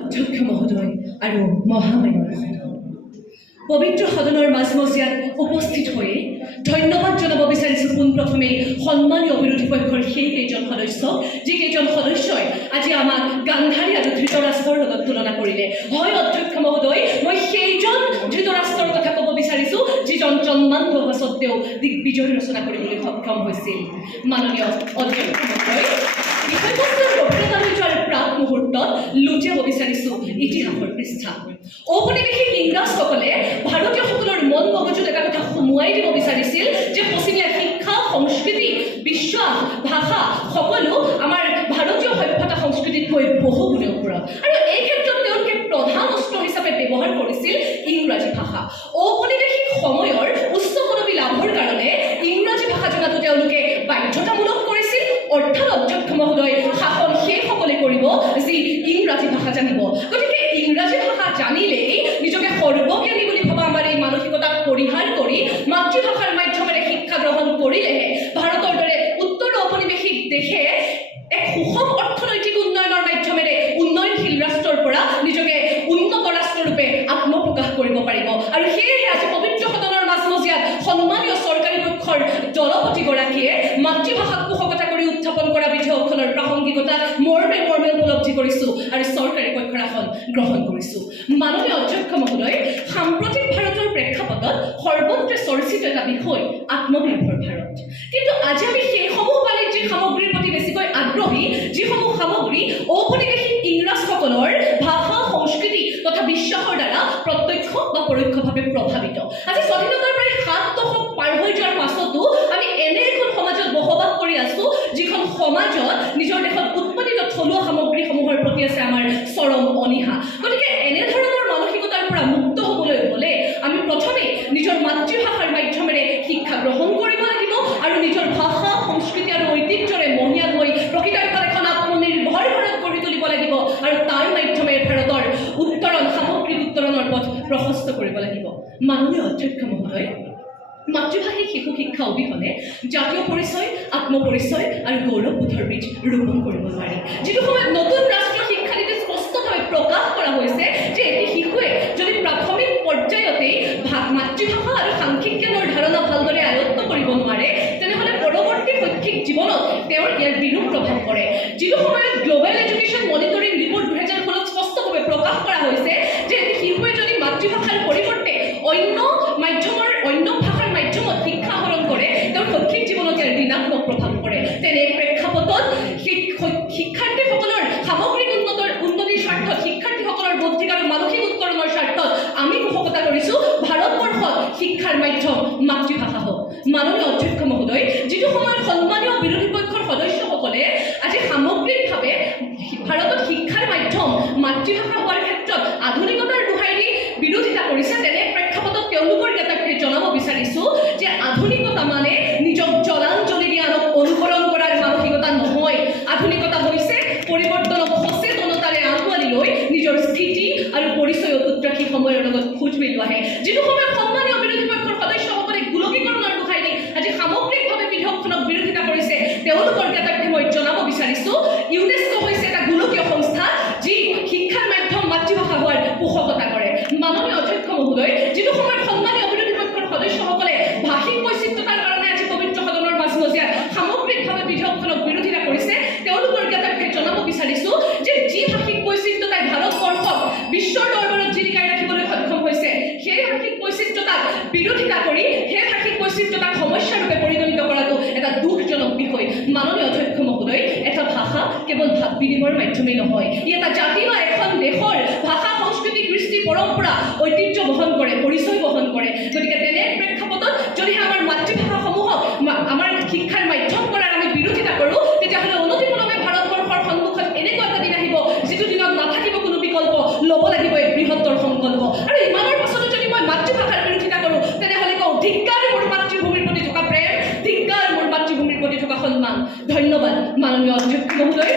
অধ্যক্ষ মহোদয় আৰু মহামান্য পবিত্ৰ সদনৰ মাজমজিয়াত উপস্থিত হৈ ধন্যবাদ জনাব বিচাৰিছোঁ পোনপ্ৰথমে সন্মানীয় বিৰোধী পক্ষৰ সেই কেইজন সদস্য যিকেইজন সদস্যই আজি আমাক গান্ধাৰী আৰু ধৃতৰাষ্ট্ৰৰ লগত তুলনা কৰিলে। হয় অধ্যক্ষ মহোদয়, মই সেইজন ধৃতৰাষ্ট্ৰৰ কথা ক'ব বিচাৰিছোঁ যিজন জন্মান্ধ হোৱা স্বত্তেও দিগ্বিজয় ৰচনা কৰিবলৈ সক্ষম হৈছিল। মাননীয় অধ্যক্ষ মহোদয়, বিষয়বস্তুৰ গভীৰতালৈ যোৱাৰ প্ৰাক মুহূৰ্তত লুটিয়াব বিচাৰিছোঁ ইতিহাসৰ পৃষ্ঠা। ঔপনিৱেশিক ইংৰাজসকলে ভাৰতীয়সকলৰ মন মগজুত এটা কথা সোমোৱাই দিব বিচাৰিছিল যে পশ্চিমীয়া শিক্ষা, সংস্কৃতি, বিশ্বাস, ভাষা সকলো আমাৰ ভাৰতীয় সভ্যতা সংস্কৃতিতকৈ বহু গুণে ওপৰত। আৰু এই ক্ষেত্ৰত তেওঁলোকে প্ৰধান অস্ত্ৰ হিচাপে ব্যৱহাৰ কৰিছিল ইংৰাজী ভাষা। ঔপনিৱেশিক সময়ৰ উচ্চ পদবী লাভৰ কাৰণে ইংৰাজী ভাষা জনাটো তেওঁলোকে বাধ্যতামূলক কৰিছিল। অৰ্থাৎ অধ্যক্ষ মহোদয়, শাসন সেইসকলে কৰিব যি ইংৰাজী ভাষা জানিব। গতিকে ইংৰাজী ভাষা জানিলেই নিজকে সৰ্বজ্ঞানী বুলি ভবা আমাৰ এই মানসিকতাক পৰিহাৰ কৰি মাতৃভাষাৰ মাধ্যমেৰে শিক্ষা গ্ৰহণ কৰিলেহে ভাৰতৰ দৰে উত্তৰ ঔপনিৱেশিক দেশে এক সুষম অৰ্থনৈতিক উন্নয়নৰ মাধ্যমেৰে উন্নয়নশীল ৰাষ্ট্ৰৰ পৰা নিজকে উন্নত ৰাষ্ট্ৰৰূপে আত্মপ্ৰকাশ কৰিব পাৰিব। আৰু সেয়েহে আজি পবিত্ৰ সদনৰ মাজমজিয়াত সন্মানীয় চৰকাৰী পক্ষৰ দলপতিগৰাকীয়ে মাতৃভাষাক পোষকতা কৰি উত্থাপন কৰা বিধেয়কখনৰ প্ৰাসংগিকতা মৰ্মে মৰ্মে উপলব্ধি কৰিছোঁ আৰু চৰকাৰী পক্ষৰ আসন গ্ৰহণ কৰিছোঁ। মাননীয় অধ্যক্ষ মহোদয়, সাম্প্ৰতিক ভাৰতৰ প্ৰেক্ষাপটত সৰ্বত্ৰে চৰ্চিত এটা বিষয় আত্মনিৰ্ভৰ ভাৰত। কিন্তু আজি আমি সেইসমূহ বাণিজ্যিক সামগ্ৰীৰ প্ৰতি বেছিকৈ আগ্ৰহী যিসমূহ সামগ্ৰী ঔপনিৱেশিক ইংৰাজসকলৰ ভাষা, সংস্কৃতি তথা বিশ্বাসৰ দ্বাৰা প্ৰত্যক্ষ বা পৰোক্ষভাৱে প্ৰভাৱিত। আজি স্বাধীনতাৰ প্ৰায় 7 দশক পাৰ হৈ যোৱাৰ পাছতো আমি এনে এখন সমাজত বসবাস কৰি আছোঁ যিখন সমাজত নিজৰ দেশত উৎপাদিত থলুৱা সামগ্ৰীসমূহৰ প্ৰতি আছে আমাৰ চৰম অনীহা। গতিকে এনেধৰণৰ মানসিকতাৰ পৰা মুক্ত হ'বলৈ হ'লে আমি প্ৰথমে নিজৰ মাতৃভাষাৰ মাধ্যমেৰে শিক্ষা গ্ৰহণ কৰিব লাগিব আৰু নিজৰ ভাষা, সংস্কৃতি আৰু ঐতিহ্যৰে মহিয়ান হৈ প্ৰকৃতাৰ্থত এখন আত্মনিৰ্ভৰ ভাৰত গঢ়ি তুলিব লাগিব আৰু তাৰ মাধ্যমেৰে ভাৰতৰ উত্তৰণ, সামগ্ৰিক উত্তৰণৰ পথ প্ৰশস্ত কৰিব লাগিব। মাননীয় অধ্যক্ষ মহোদয়, মাতৃভাষিক শিশু শিক্ষা অবিহনে জাতীয় পৰিচয়, আত্মপৰিচয় আৰু গৌৰৱবোধৰ বীজ ৰোপণ কৰিব নোৱাৰি। যিটো সময়ত নতুন ৰাষ্ট্ৰীয় শিক্ষানীতিত স্পষ্টভাৱে প্ৰকাশ কৰা হৈছে যে এটি শিশুৱে যদি প্ৰাথমিক পৰ্যায়তেই মাতৃভাষা আৰু সাংখ্যিক জ্ঞানৰ ধাৰণা ভালদৰে আয়ত্ত কৰিব নোৱাৰে তেনেহ'লে পৰৱৰ্তী শৈক্ষিক জীৱনত তেওঁৰ ইয়াৰ বিৰূপ প্ৰভাৱ পৰে। যিটো সময়ত গ্ল'বেল এডুকেশ্যন মনিটৰিং ৰিপৰ্ট 2016ত স্পষ্টভাৱে প্ৰকাশ কৰা হৈছে যে এটি শিশুৱে যদি মাতৃভাষাৰ পৰিৱৰ্তে অন্য ভাষাৰ মাধ্যমত শিক্ষা আহৰণ কৰে তেওঁৰ শৈক্ষিক জীৱনত ইয়াৰ ঋণাত্মক প্ৰভাৱ পৰে। তেনে প্ৰেক্ষাপটত শিক্ষাৰ্থীসকলৰ সামগ্ৰিক উন্নতিৰ স্বাৰ্থত, শিক্ষাৰ্থীসকলৰ বৌদ্ধিক আৰু মানসিক উত্তৰণৰ স্বাৰ্থত আমি পোষকতা কৰিছোঁ ভাৰতবৰ্ষত শিক্ষাৰ মাধ্যম মাতৃভাষা হওক। মাননীয় অধ্যক্ষ মহোদয়, যিটো সময়ত সন্মানীয় বিৰোধী পক্ষৰ সদস্যসকলে আজি সামগ্ৰিকভাৱে ভাৰতত শিক্ষাৰ মাধ্যম মাতৃভাষা হোৱাৰ ক্ষেত্ৰত আধুনিকতাৰ দোহাই দি বিৰোধিতা কৰিছে, তেনে প্ৰেক্ষাপটত তেওঁলোকৰ জ্ঞাতাৰ্থে জনাব বিচাৰিছোঁ যে আধুনিকতা মানে নিজক জলাঞ্জলি দি আনক অনুকৰণ কৰাৰ মানসিকতা নহয়। আধুনিকতা হৈছে পৰিৱৰ্তনক সচেতনতাৰে আঁকোৱালি লৈ নিজৰ স্থিতি আৰু পৰিচয় অটুট ৰাখি সময়ৰ লগত খোজ মিলোৱাহে। যিটো সময়ত সন্মানীয় বিৰোধী পক্ষৰ সদস্যসকলে গোলকীকৰণৰ দোহাই দি আজি সামগ্ৰিকভাৱে বিধেয়কখনক বিৰোধিতা কৰিছে তেওঁলোকৰ জ্ঞাতাৰ্থে মই জনাব বিচাৰিছোঁ ইউনেস্কো হৈছে এটা গোলকীয় সংস্থা যি শিক্ষাৰ মাধ্যম মাতৃভাষা হোৱাৰ পোষকতা কৰে। মাননীয় অধ্যক্ষ মহোদয়, যিটো সময়ত সন্মানীয় বিৰোধী পক্ষৰ সদস্যসকলে ভাষিক বৈচিত্ৰতাৰ কাৰণে আজি পবিত্ৰ সদনৰ মাজমজিয়াত সামগ্ৰিকভাৱে বিধেয়কখনক বিৰোধিতা কৰিছে তেওঁলোকৰ জ্ঞাতাৰ্থে জনাব বিচাৰিছোঁ যে যি ভাষিক বৈচিত্ৰতাই ভাৰতবৰ্ষক বিশ্বৰ দৰবাৰত জিলিকাই ৰাখিবলৈ সক্ষম হৈছে সেই ভাষিক বৈচিত্ৰতাক বিৰোধিতা কৰি সেই ভাষিক বৈচিত্ৰতাক সমস্যাৰূপে পৰিগণিত কৰাটো এটা দুখজনক বিষয়। মাননীয় অধ্যক্ষ মহোদয়, এটা ভাষা কেৱল ভাৱ বিনিময়ৰ মাধ্যমেই নহয়, ই এটা জাতি বা এখন দেশৰ ভাষা, সংস্কৃতি, কৃষ্টি, পৰম্পৰা, ঐতিহ্য বহন কৰে, পৰিচয় বহন কৰে। গতিকে তেনে প্ৰেক্ষাপটত যদিহে আমাৰ মাতৃভাষাসমূহক আমাৰ শিক্ষাৰ মাধ্যম কৰাৰ আমি বিৰোধিতা কৰোঁ তেতিয়াহ'লে অনতিপলমে ভাৰতবৰ্ষৰ সন্মুখত এনেকুৱা এটা দিন আহিব যিটো দিনত নাথাকিব কোনো বিকল্প, ল'ব লাগিব এক বৃহত্তৰ সংকল্প। আৰু ইমানৰ পাছতো যদি মই মাতৃভাষাৰ বিৰোধিতা কৰোঁ তেনেহ'লে কওঁ ধিক্কাৰ মোৰ মাতৃভূমিৰ প্ৰতি থকা প্ৰেম, ধিক্কাৰ মোৰ মাতৃভূমিৰ প্ৰতি থকা সন্মান। ধন্যবাদ মাননীয় অধ্যক্ষ মহোদয়।